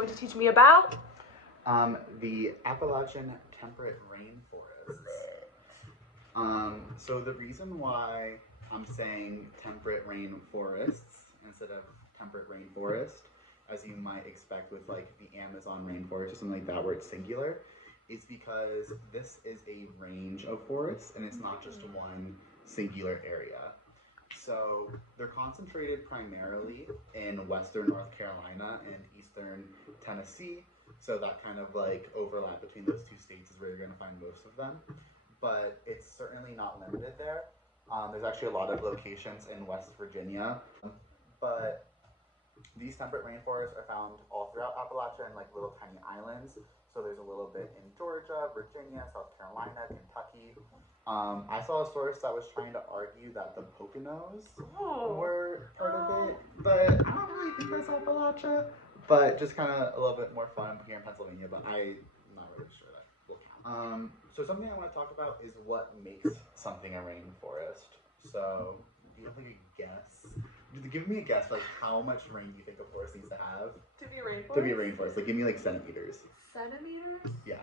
going to teach me about? The Appalachian temperate rainforests. So the reason why I'm saying temperate rainforests instead of temperate rainforest, as you might expect with like the Amazon rainforest or something like that where it's singular, is because this is a range of forests and it's not just one singular area. So they're concentrated primarily in western North Carolina and eastern Tennessee. So that kind of like overlap between those two states is where you're going to find most of them. But it's certainly not limited there. There's actually a lot of locations in West Virginia. But these temperate rainforests are found all throughout Appalachia and like little tiny islands. So there's a little bit in Georgia, Virginia, South Carolina, Kentucky. I saw a source that was trying to argue that the Poconos were part of it, but I don't really think that's Appalachia. But just kind of a little bit more fun here in Pennsylvania, but I'm not really sure that will count. So something I want to talk about is what makes something a rainforest. So do you have like a guess? Give me a guess for like how much rain do you think a forest needs to have? To be a rainforest? To be a rainforest. Like give me like centimeters. Centimeters? Yeah.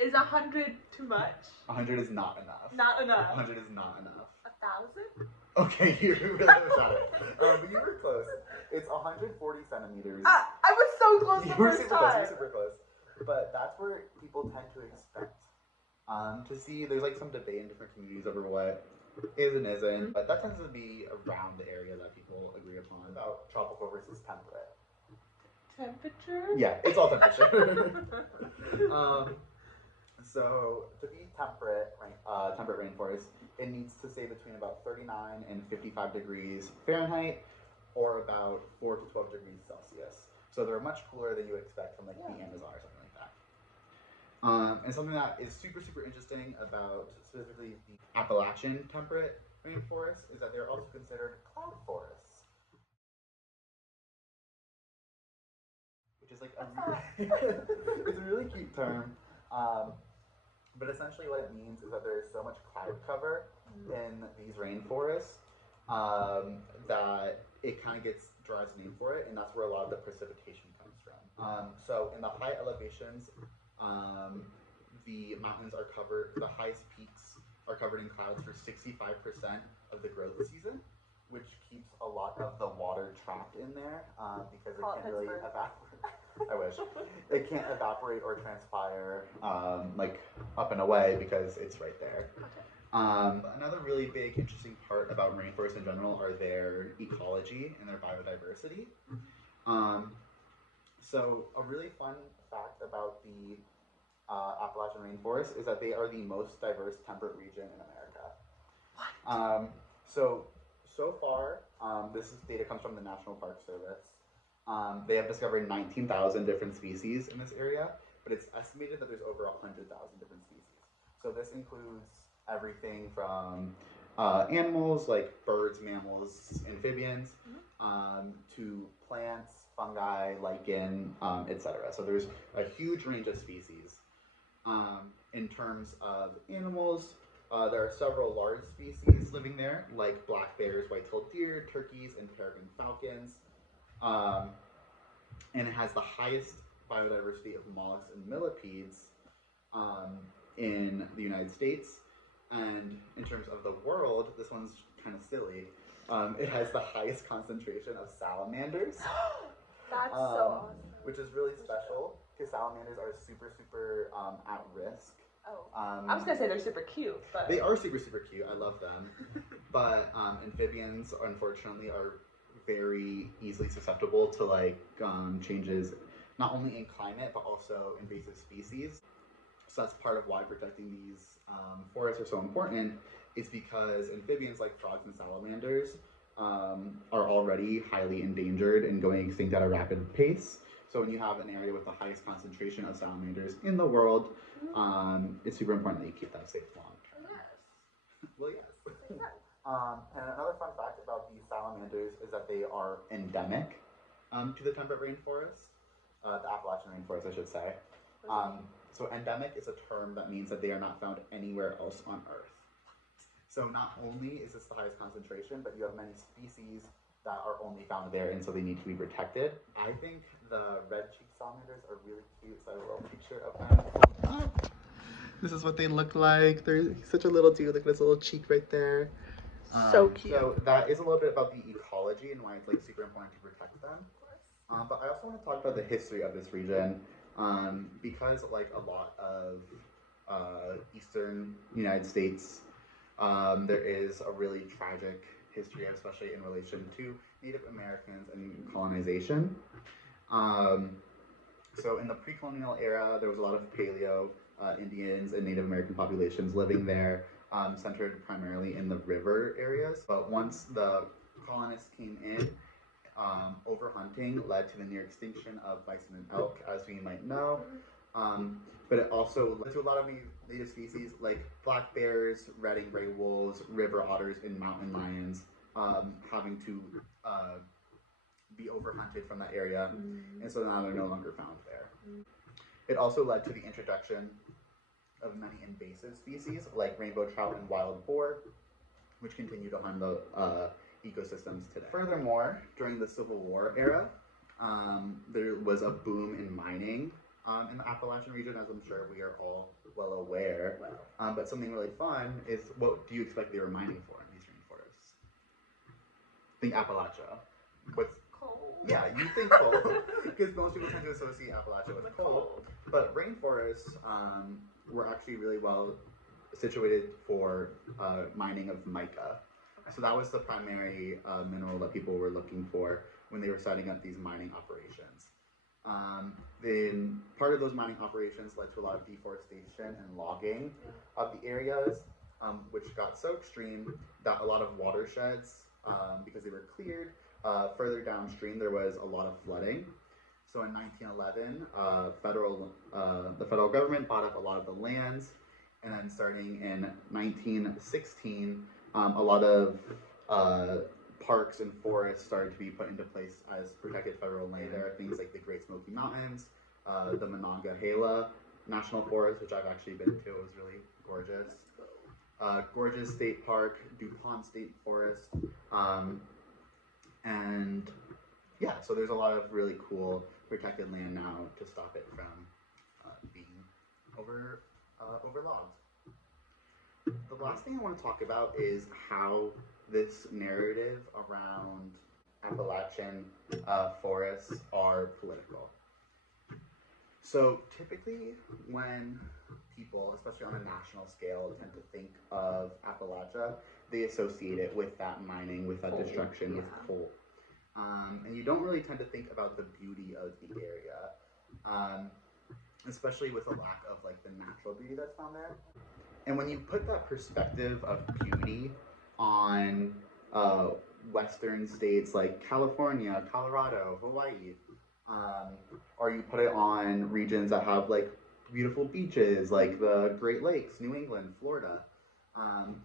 Is 100 too much? 100 is not enough. Not enough? 100 is not enough. 1,000? Okay, you really got it. But you were close. It's 140 centimeters. I was so close the You were first super time. close, you were super close. But that's where people tend to expect to see. There's like some debate in different communities over what is and isn't, but that tends to be around the area that people agree upon about tropical versus temperate. Temperature? Yeah, it's all temperature. So to be temperate rainforest, it needs to stay between about 39 and 55 degrees Fahrenheit, or about 4 to 12 degrees Celsius. So they're much cooler than you would expect from like the Amazon or something like that. And something that is super, super interesting about specifically the Appalachian temperate rainforest is that they're also considered cloud forests. Which is like it's a really cute term. But essentially what it means is that there is so much cloud cover in these rainforests that it kind of drives a name for it, and that's where a lot of the precipitation comes from. So in the high elevations, the mountains are covered, the highest peaks are covered in clouds for 65% of the growth season, which keeps a lot of the water trapped in there because it can't really evaporate. I wish. It can't evaporate or transpire like up and away because it's right there. Another really big interesting part about rainforests in general are their ecology and their biodiversity. So a really fun fact about the Appalachian rainforest is that they are the most diverse temperate region in America. So far, this data comes from the National Park Service. They have discovered 19,000 different species in this area, but it's estimated that there's over 100,000 different species. So this includes everything from animals like birds, mammals, amphibians, to plants, fungi, lichen, etc. So there's a huge range of species. In terms of animals, there are several large species living there, like black bears, white-tailed deer, turkeys, and peregrine falcons. And it has the highest biodiversity of mollusks and millipedes in the United States. And in terms of the world, this one's kind of silly. It has the highest concentration of salamanders. That's so awesome. Which is really special because salamanders are super, super at risk. Oh. I was gonna say they're super cute, but they are super, super cute. I love them. But amphibians, unfortunately, are very easily susceptible to like changes, not only in climate but also invasive species. So that's part of why protecting these forests are so important. Is because amphibians like frogs and salamanders are already highly endangered and going extinct at a rapid pace. So when you have an area with the highest concentration of salamanders in the world, it's super important that you keep them safe long. Yes. Well, yes. And another fun fact about these salamanders is that they are endemic to the temperate rainforest, the Appalachian rainforest, I should say. So endemic is a term that means that they are not found anywhere else on Earth. So not only is this the highest concentration, but you have many species that are only found there, and so they need to be protected. I think the red-cheeked salamanders are really cute, so I have a little picture of them. This is what they look like. They're such a little dude. Look at his little cheek right there. So cute. So that is a little bit about the ecology and why it's like super important to protect them. But I also want to talk about the history of this region, because like a lot of eastern United States, there is a really tragic history, especially in relation to Native Americans and colonization. So in the pre-colonial era, there was a lot of Paleo Indians and Native American populations living there, centered primarily in the river areas. But once the colonists came in, overhunting led to the near extinction of bison and elk, as we might know. But it also led to a lot of native species like black bears, red and gray wolves, river otters, and mountain lions having to be overhunted from that area, and so now they're no longer found there. It also led to the introduction of many invasive species like rainbow trout and wild boar, which continue to harm the ecosystems today. Furthermore, during the Civil War era, there was a boom in mining in the Appalachian region, as I'm sure we are all well aware. But something really fun is, what do you expect they were mining for in these rainforests? Think Appalachia. What's Coal. Yeah, you think coal, because most people tend to associate Appalachia with coal. But rainforests were actually really well situated for mining of mica. So that was the primary mineral that people were looking for when they were setting up these mining operations. Then part of those mining operations led to a lot of deforestation and logging of the areas, which got so extreme that a lot of watersheds, because they were cleared, further downstream there was a lot of flooding. So in 1911, the federal government bought up a lot of the lands, and then starting in 1916, a lot of parks and forests started to be put into place as protected federal land. There are things like the Great Smoky Mountains, the Monongahela National Forest, which I've actually been to. It was really gorgeous. Gorgeous State Park, DuPont State Forest, and yeah, so there's a lot of really cool protected land now to stop it from being overlogged. The last thing I want to talk about is how this narrative around Appalachian forests are political. So typically when people, especially on a national scale, tend to think of Appalachia, they associate it with that mining, with that destruction, with coal. And you don't really tend to think about the beauty of the area, especially with a lack of like the natural beauty that's found there. And when you put that perspective of beauty on Western states like California, Colorado, Hawaii, or you put it on regions that have like beautiful beaches like the Great Lakes, New England, Florida,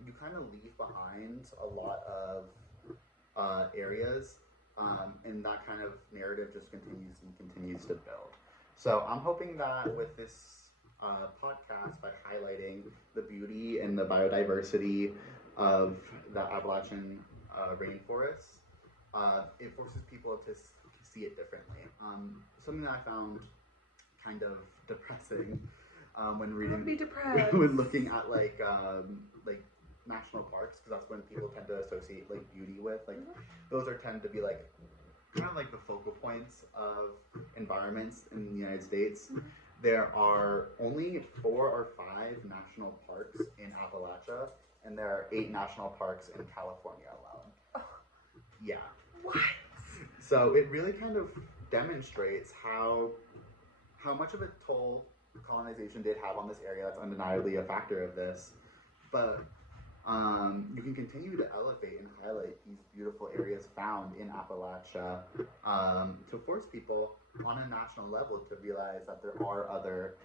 you kind of leave behind a lot of areas, and that kind of narrative just continues to build. So I'm hoping that with this podcast, by highlighting the beauty and the biodiversity of the Appalachian rainforests, it forces people to see it differently. Something that I found kind of depressing when reading, when looking at like national parks, because that's when people tend to associate like beauty with, like those tend to be like kind of like the focal points of environments in the United States. There are only 4 or 5 national parks in Appalachia, and there are 8 national parks in California alone. Yeah. What? So it really kind of demonstrates how much of a toll colonization did have on this area. That's undeniably a factor of this. But you can continue to elevate and highlight these beautiful areas found in Appalachia, to force people on a national level to realize that there are other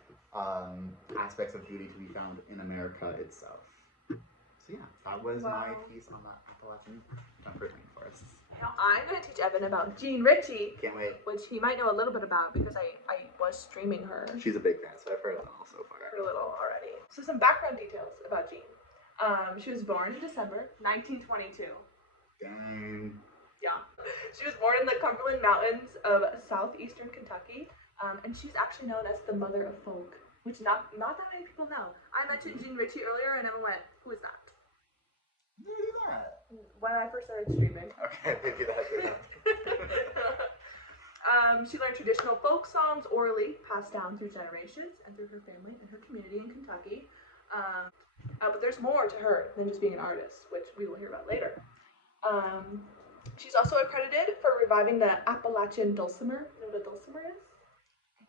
aspects of beauty to be found in America itself. So yeah, that was my piece on the Appalachian temperate rainforests. Now I'm going to teach Evan about Jean Ritchie. Can't wait. Which he might know a little bit about because I was streaming her. She's a big fan, so I've heard it all so far. Heard a little already. So some background details about Jean. She was born in December 1922. Dang. Yeah. She was born in the Cumberland Mountains of southeastern Kentucky, and she's actually known as the mother of folk, which not that many people know. I mentioned Jean Ritchie earlier, and everyone went, "Who is that?" Who knew that? When I first started streaming. Okay, maybe that did. She learned traditional folk songs orally, passed down through generations and through her family and her community in Kentucky. But there's more to her than just being an artist, which we will hear about later. She's also accredited for reviving the Appalachian dulcimer. You know what a dulcimer is?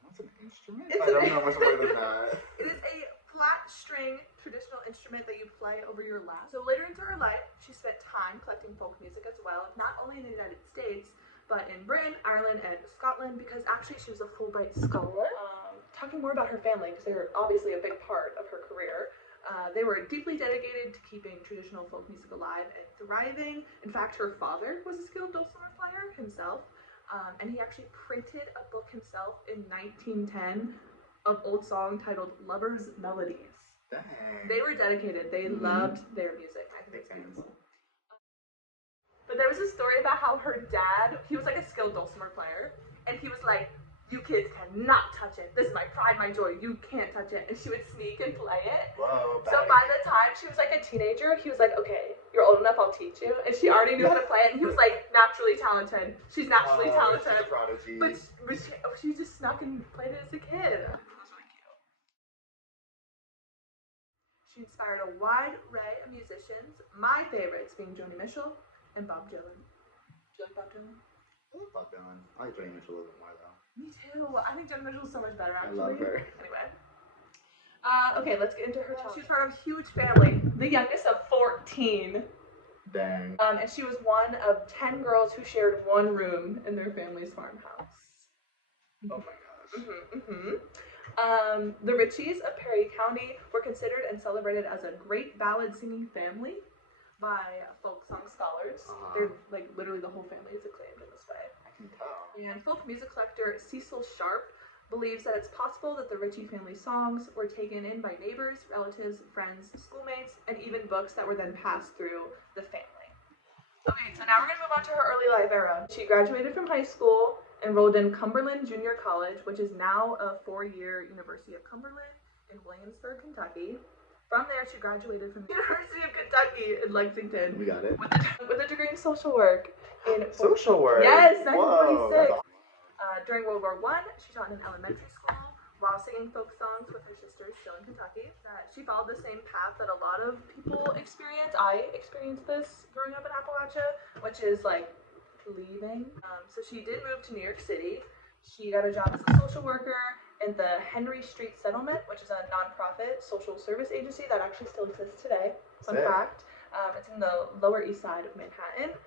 That's an instrument? I don't know much more than that. It is a flat string traditional instrument that you play over your lap. So later into her life, she spent time collecting folk music as well, not only in the United States, but in Britain, Ireland, and Scotland, because actually she was a Fulbright scholar. Talking more about her family, because they were obviously a big part of her career. They were deeply dedicated to keeping traditional folk music alive and thriving. In fact, her father was a skilled dulcimer player himself, and he actually printed a book himself in 1910 of old song titled Lover's Melodies. Dang. They were dedicated. They loved their music. I think it's beautiful. But there was a story about how her dad, he was like a skilled dulcimer player, and he was like, "You kids cannot touch it. This is my pride, my joy. You can't touch it." And she would sneak and play it. Whoa, so by the time she was like a teenager, he was like, "Okay, you're old enough, I'll teach you." And she already knew how to play it, and he was like, "Naturally talented. She's naturally talented." She's a prodigy. But she just snuck and played it as a kid. It was really cute. She inspired a wide array of musicians, my favorites being Joni Mitchell and Bob Dylan. Do you like Bob Dylan? I love Bob Dylan. I like Joni Mitchell a little bit more though. Me too. I think Joni Mitchell's so much better actually. I love her. Anyway. Okay, let's get into her childhood. She's part of a huge family, the youngest of 14. Dang. And she was one of 10 girls who shared one room in their family's farmhouse. Oh my gosh. The Ritchies of Perry County were considered and celebrated as a great ballad singing family by folk song scholars. They're like literally the whole family is acclaimed in this way. I can tell. And folk music collector Cecil Sharp believes that it's possible that the Ritchie family songs were taken in by neighbors, relatives, friends, schoolmates, and even books that were then passed through the family. Okay, so now we're going to move on to her early life era. She graduated from high school, enrolled in Cumberland Junior College, which is now a 4-year University of Cumberland in Williamsburg, Kentucky. From there, she graduated from the University of Kentucky in Lexington. We got it. With a degree in social work. Social work? Yes, 1926. Whoa. During World War I, she taught in elementary school while singing folk songs with her sisters still in Kentucky. She followed the same path that a lot of people experience. I experienced this growing up in Appalachia, which is like leaving. So she did move to New York City. She got a job as a social worker in the Henry Street Settlement, which is a nonprofit social service agency that actually still exists today. Fun fact. It's in the Lower East Side of Manhattan.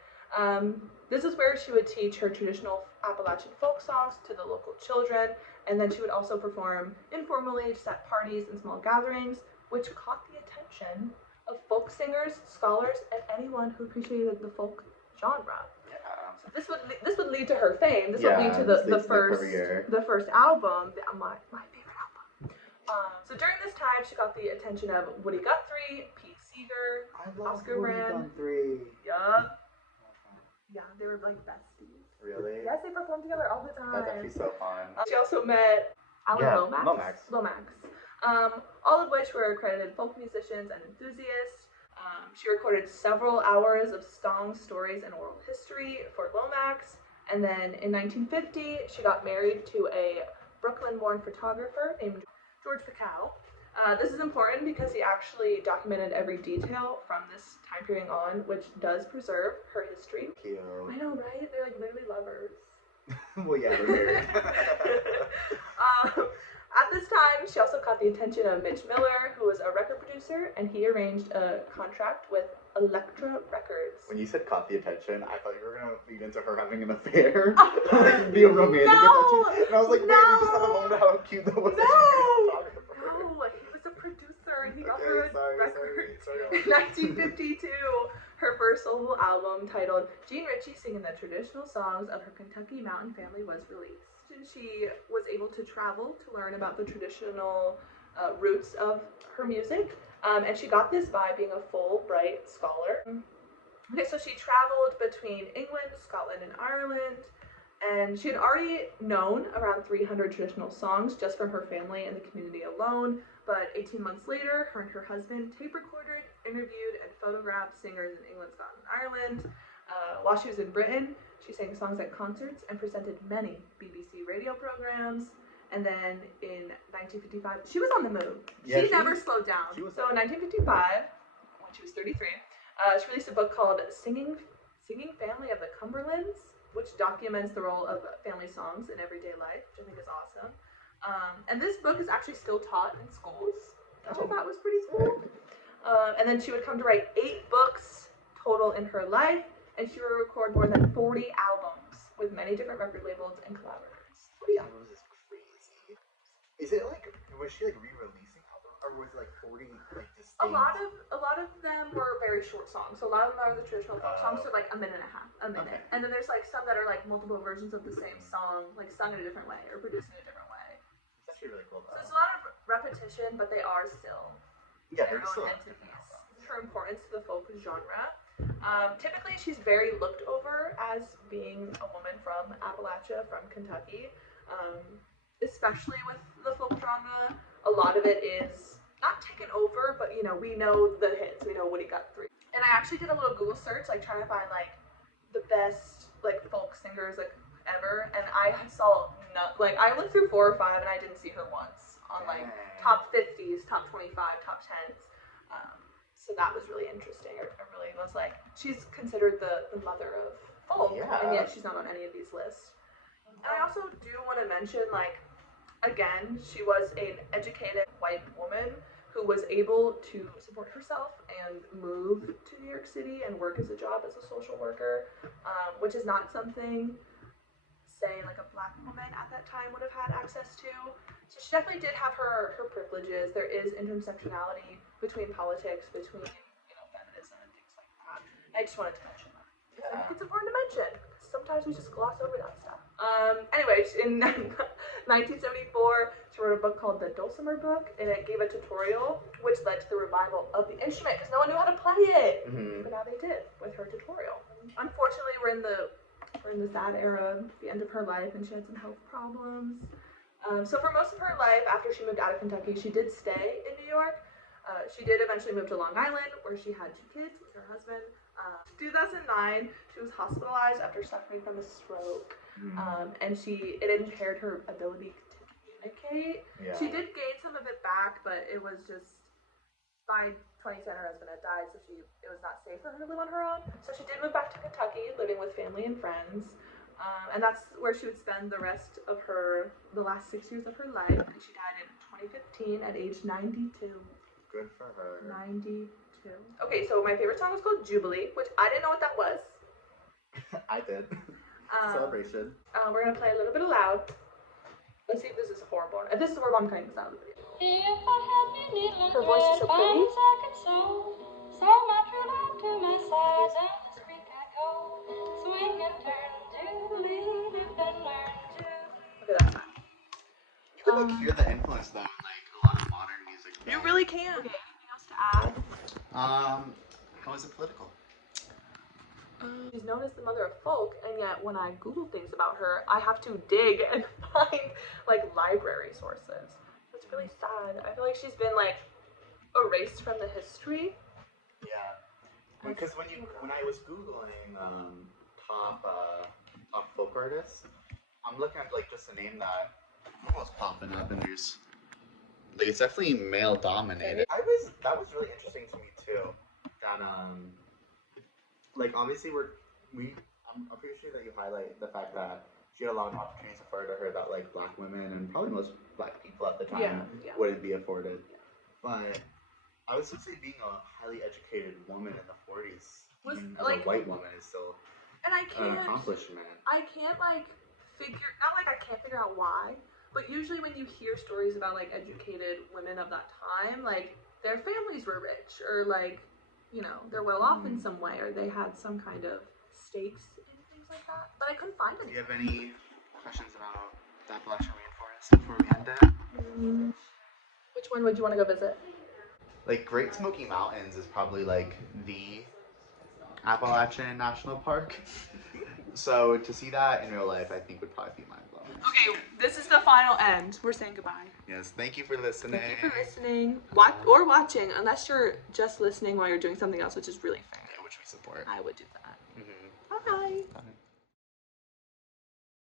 This is where she would teach her traditional Appalachian folk songs to the local children, and then she would also perform informally just at parties and small gatherings, which caught the attention of folk singers, scholars, and anyone who appreciated the folk genre. Yeah. So this would lead to her fame. This would lead to the first album, my favorite album. So during this time, she got the attention of Woody Guthrie, Pete Seeger, Oscar Brand. Yup. Yeah, they were like besties. Really? Yes, they performed together all the time. That's actually so fun. She also met Alan Lomax. All of which were accredited folk musicians and enthusiasts. She recorded several hours of songs, stories, and oral history for Lomax. And then in 1950, she got married to a Brooklyn-born photographer named George Pacau. This is important because he actually documented every detail from this time period on, which does preserve her history. Cute. I know, right? They're like literally lovers. Well, yeah, they're married. At this time, she also caught the attention of Mitch Miller, who was a record producer, and he arranged a contract with Elektra Records. When you said caught the attention, I thought you were going to lead into her having an affair. Like, be a romantic attention. And I was like, man, you just had a moment of how cute that was. No, he was a producer, and he got her a record. In 1952, her first solo album, titled Jean Ritchie Singing the Traditional Songs of Her Kentucky Mountain Family, was released. And she was able to travel to learn about the traditional roots of her music. And she got this by being a Fulbright scholar. Okay, so she traveled between England, Scotland, and Ireland, and she had already known around 300 traditional songs just from her family and the community alone. But 18 months later, her and her husband tape recorded, interviewed, and photographed singers in England, Scotland, and Ireland. While she was in Britain, she sang songs at concerts and presented many BBC radio programs. And then in 1955, she was on the move. Yeah, she never slowed down. So in 1955, when she was 33, she released a book called Singing Family of the Cumberlands, which documents the role of family songs in everyday life, which I think is awesome. And this book is actually still taught in schools, which I thought was pretty cool. And then she would come to write 8 books total in her life, and she would record more than 40 albums with many different record labels and collaborators. 40 albums is crazy. Is it like, was she like re-releasing albums, or was it like 40 like distinct? A lot of them were very short songs. So a lot of them are the traditional folk songs, so like a minute and a half, a minute. Okay. And then there's like some that are like multiple versions of the same song, like sung in a different way or produced in a different way. It's actually really cool though. So it's a lot of repetition, but they are still their own still entities. Her importance to the folk genre. Typically, she's very looked over as being a woman from Appalachia, from Kentucky. Especially with the folk genre, a lot of it is not taken over, but you know, we know the hits. We know Woody Guthrie. And I actually did a little Google search, like trying to find like the best like folk singers like ever, and I saw I looked through 4 or 5, and I didn't see her once on like top 50s, top 25, top 10s. So that was really interesting. I really was like, she's considered the mother of folk, and yet she's not on any of these lists. And I also do want to mention, like, again, she was an educated white woman who was able to support herself and move to New York City and work as a job as a social worker, which is not something, say, like a black woman at that time would have had access to. So she definitely did have her privileges. There is intersectionality between politics, between, you know, feminism and things like that. I just wanted to mention that. I think it's important to mention. Sometimes we just gloss over that stuff. Anyways, in 1974, she wrote a book called The Dulcimer Book, and it gave a tutorial, which led to the revival of the instrument, because no one knew how to play it. But now they did, with her tutorial. Unfortunately, we're in the sad era, the end of her life, and she had some health problems. So for most of her life, after she moved out of Kentucky, she did stay in New York. She did eventually move to Long Island, where she had 2 kids with her husband. 2009, she was hospitalized after suffering from a stroke, and it impaired her ability to communicate. Yeah. She did gain some of it back, but it was just, by 2010, her husband had died, so it was not safe for her to live on her own. So she did move back to Kentucky, living with family and friends. And that's where she would spend the rest of the last 6 years of her life. And she died in 2015 at age 92. Good for her. 92. Okay, so my favorite song is called Jubilee, which I didn't know what that was. I did. Celebration. We're going to play a little bit of loud. Let's see if this is horrible. If this is horrible, I'm cutting this out of the video. Her voice is so pretty. So my true love to my side, down the street I go, swing and turn, Jubilee, live and learn, Jubilee. Okay, that's fine. You can like hear the influence though in like a lot of modern music. You really can. Okay, anything else to add? How is it political? She's known as the mother of folk, and yet when I Google things about her, I have to dig and find like library sources. It's really sad. I feel like she's been like erased from the history. Yeah, because when I was Googling top folk artists, I'm looking at like just a name that was popping up, and there's like it's definitely male dominated. That was really interesting to me too. That like obviously I'm pretty sure that you highlight the fact that she had a lot of opportunities afforded to her that like black women and probably most black people at the time wouldn't be afforded. But I was simply being a highly educated woman in the 40s, even as a white woman, is still an accomplishment. I can't figure out why, but usually when you hear stories about like educated women of that time, like their families were rich, or like, you know, they're well off in some way, or they had some kind of stakes in things like that. But I couldn't find any. Do you have any questions about the Appalachian rainforest before we end it? Which one would you want to go visit? Like Great Smoky Mountains is probably like the Appalachian National Park. So to see that in real life, I think would probably be mind blowing. Okay, this is the final end. We're saying goodbye. Yes, thank you for listening. Thank you for listening. Watching, unless you're just listening while you're doing something else, which is really fair. Yeah, which we support. I would do that. Mm-hmm. Bye. Bye.